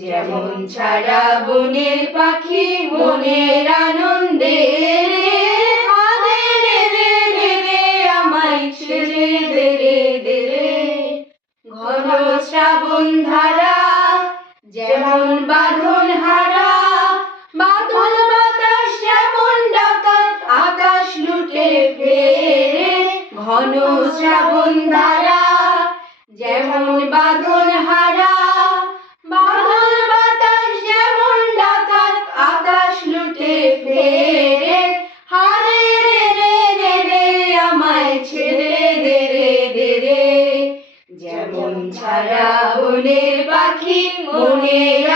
যেমন ছাড়া বনের পাখি মনের আনন্দে আদে রে রে রে রে আমায় ছেড়ে দে রে দে রে। ঘন শ্রাবণ ধারা যেমন বাঁধন হারা, বাদল বাতাস যেমন ডাকাত আকাশ লুটে ফেরে। ঘন শ্রাবণ ধারা যেমন বাঁধন হারা, বাদল বাতাস যেমন ডাকাত আকাশ লুটে ফেরে। হারে রে রে রে রে আমায় ছেড়ে দে রে দে রে। যেমন ছাড়া বনের পাখি মনের